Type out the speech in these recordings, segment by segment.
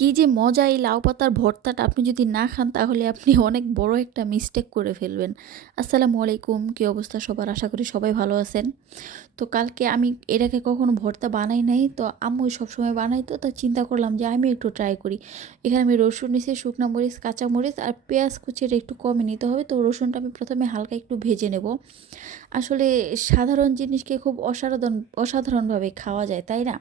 কি যে মজা এই লাউ পাতার ভর্তাটা আপনি যদি না খান তাহলে আপনি অনেক বড় একটা মিস্টেক করে ফেলবেন। আসসালামু আলাইকুম, কি অবস্থা সবার? আশা করি সবাই ভালো আছেন। তো কালকে আমি এর আগে কখনো ভর্তা বানাই নাই। তো আম্মু সবসময় বানাইতো, তো চিন্তা করলাম যে আমি একটু ট্রাই করি। এখানে আমি রসুন নিছি, শুকনা মরিচ, কাঁচা মরিচ আর পেঁয়াজ কুচিটা একটু কমই নিতে হবে। তো রসুনটা আমি প্রথমে হালকা একটু ভেজে নেব। আসলে সাধারণ জিনিসকে খুব অসাধারণভাবে খাওয়া যায়, তাই না?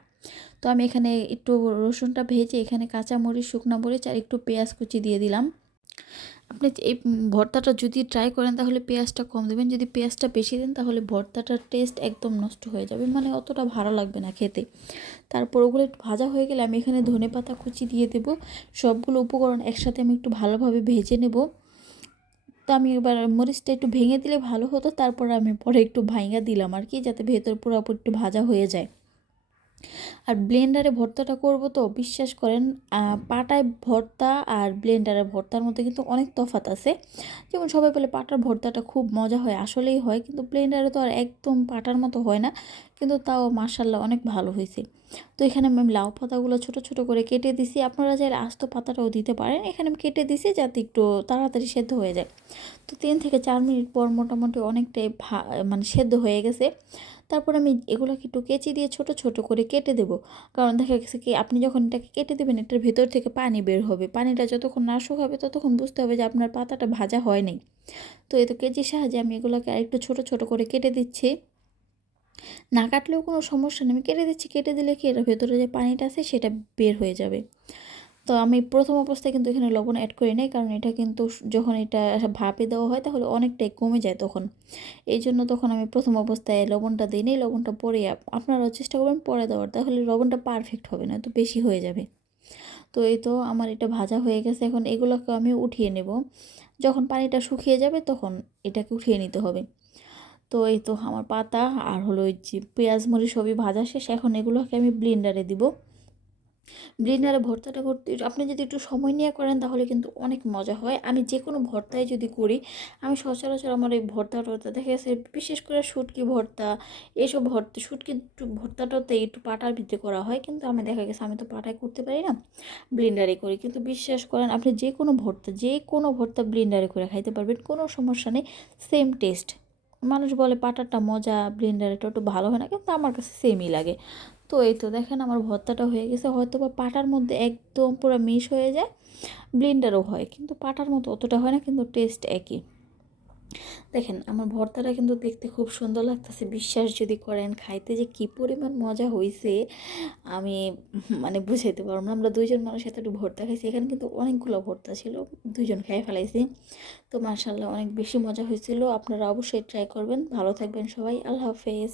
তো আমি এখানে একটু রসুনটা ভেজে এখানে কাঁচামরিচ, শুকনা মরিচ আর একটু পেঁয়াজ কুচি দিয়ে দিলাম। আপনি এই ভর্তাটা যদি ট্রাই করেন তাহলে পেঁয়াজটা কম দেবেন। যদি পেঁয়াজটা বেশি দেন তাহলে ভর্তাটার টেস্ট একদম নষ্ট হয়ে যাবে, মানে অতটা ভালো লাগবে না খেতে। তারপর ওগুলো একটু ভাজা হয়ে গেলে আমি এখানে ধনেপাতা কুচি দিয়ে দেব। সবগুলো উপকরণ একসাথে আমি একটু ভালোভাবে ভেজে নেব। তো আমি এবার মরিচটা একটু ভেঙে দিলে ভালো হতো, তারপর আমি পরে একটু ভাইঙ্গা দিলাম আর কি, যাতে ভেতর পুরোপুরি একটু ভাজা হয়ে যায়। আর ব্লেন্ডারে ভর্তাটা করব, তো বিশ্বাস করেন পাটায় ভর্তা আর ব্লেন্ডারে ভর্তার মধ্যে কিন্তু অনেক তফাৎ আছে। যেমন সবাই বলে পাটার ভর্তাটা খুব মজা হয়, আসলেই হয়, কিন্তু ব্লেন্ডারে তো আর একদম পাটার মতো হয় না। কিন্তু তাও মাশাল্লাহ অনেক ভালো হয়েছে। তো এখানে আমি লাউ পাতাগুলো ছোট ছোট করে কেটে দিছি। আপনারা চাইলে আস্ত পাতাটাও দিতে পারেন। এখানে আমি কেটে দিছি যাতে একটু তাড়াতাড়ি সেদ্ধ হয়ে যায়। তো 3 থেকে 4 মিনিট পর মোটামুটি অনেকটাই মানে সেদ্ধ হয়ে গেছে। তারপর আমি এগুলোকে একটু কেচি দিয়ে ছোট ছোট করে কেটে দেবো। কারণ দেখা গেছে কি, আপনি যখন এটাকে কেটে দেবেন এটার ভেতর থেকে পানি বের হবে। পানিটা যতক্ষণ না শুকাবে ততক্ষণ বুঝতে হবে যে আপনার পাতাটা ভাজা হয় নাই। তো এই তো কেজির সাহায্যে আমি এগুলোকে আরেকটু ছোট ছোট করে কেটে দিচ্ছি। না কাটলেও কোনো সমস্যা নেই, আমি কেটে দিচ্ছি। কেটে দিলে কি, এর ভেতরে যে পানিটা আছে সেটা বের হয়ে যাবে। তো আমি প্রথম অবস্থায় কিন্তু এখানে লবণ অ্যাড করি নাই, কারণ এটা কিন্তু যখন এটা ভাপে দেওয়া হয় তাহলে অনেকটাই কমে যায় তখন। এই জন্য তখন আমি প্রথম অবস্থায় লবণটা দিই নি, লবণটা পরে আপনারাও চেষ্টা করবেন পরে দেওয়ার, তাহলে লবণটা পারফেক্ট হবে না, তো বেশি হয়ে যাবে। তো এই তো আমার এটা ভাজা হয়ে গেছে, এখন এগুলোকে আমি উঠিয়ে নেব। যখন পানিটা শুকিয়ে যাবে তখন এটাকে উঠিয়ে নিতে হবে। তো এই তো আমার পাতা আর হলো ওই যে পেঁয়াজ মরিচ সবই ভাজা শেষ, এখন এগুলোকে আমি ব্লেন্ডারে দিব। ব্লেন্ডারে ভর্তাটা করতে আপনি যদি একটু সময় নিয়ে করেন তাহলে কিন্তু অনেক মজা হয়। আমি যে কোনো ভর্তায় যদি করি, আমি সচরাচর আমার এই ভর্তা দেখা গেছে, বিশেষ করে শুটকি ভর্তা, এইসব ভর্তা, শুটকি একটু ভর্তাটাতে একটু পাটার ভিতরে করা হয়, কিন্তু আমি দেখা গেছে আমি তো পাটায় করতে পারি না, ব্লেন্ডারে করি। কিন্তু বিশ্বাস করেন আপনি যে কোনো ভর্তা ব্লেন্ডারে করে খাইতে পারবেন, কোনো সমস্যা নেই, সেম টেস্ট। মানুষ বলে পাটারটা মজা, ব্লেন্ডারেটা একটু ভালো হয় না, কিন্তু আমার কাছে সেমই লাগে। তো এই তো দেখেন আমার ভর্তাটা হয়ে গেছে, হয়তো বা পাটার মধ্যে একদম পুরো মিশ হয়ে যায়, ব্লেন্ডারও হয়, কিন্তু পাটার মতো অতটা হয় না, কিন্তু টেস্ট একই। দেখেন আমার ভর্তাটা কিন্তু দেখতে খুব সুন্দর লাগতেছে, বিশ্বাস যদি করেন খাইতে যে কী পরিমাণ মজা হয়েছে আমি মানে বুঝাইতে পারবো না। আমরা দুইজন মানুষ সাথে একটু ভর্তা খাইছি, এখানে কিন্তু অনেকগুলো ভর্তা ছিল, দুইজন খেয়ে ফেলাইছি। তো মার্শাল্লাহ অনেক বেশি মজা হয়েছিল। আপনারা অবশ্যই ট্রাই করবেন। ভালো থাকবেন সবাই, আল্লাহ হাফেজ।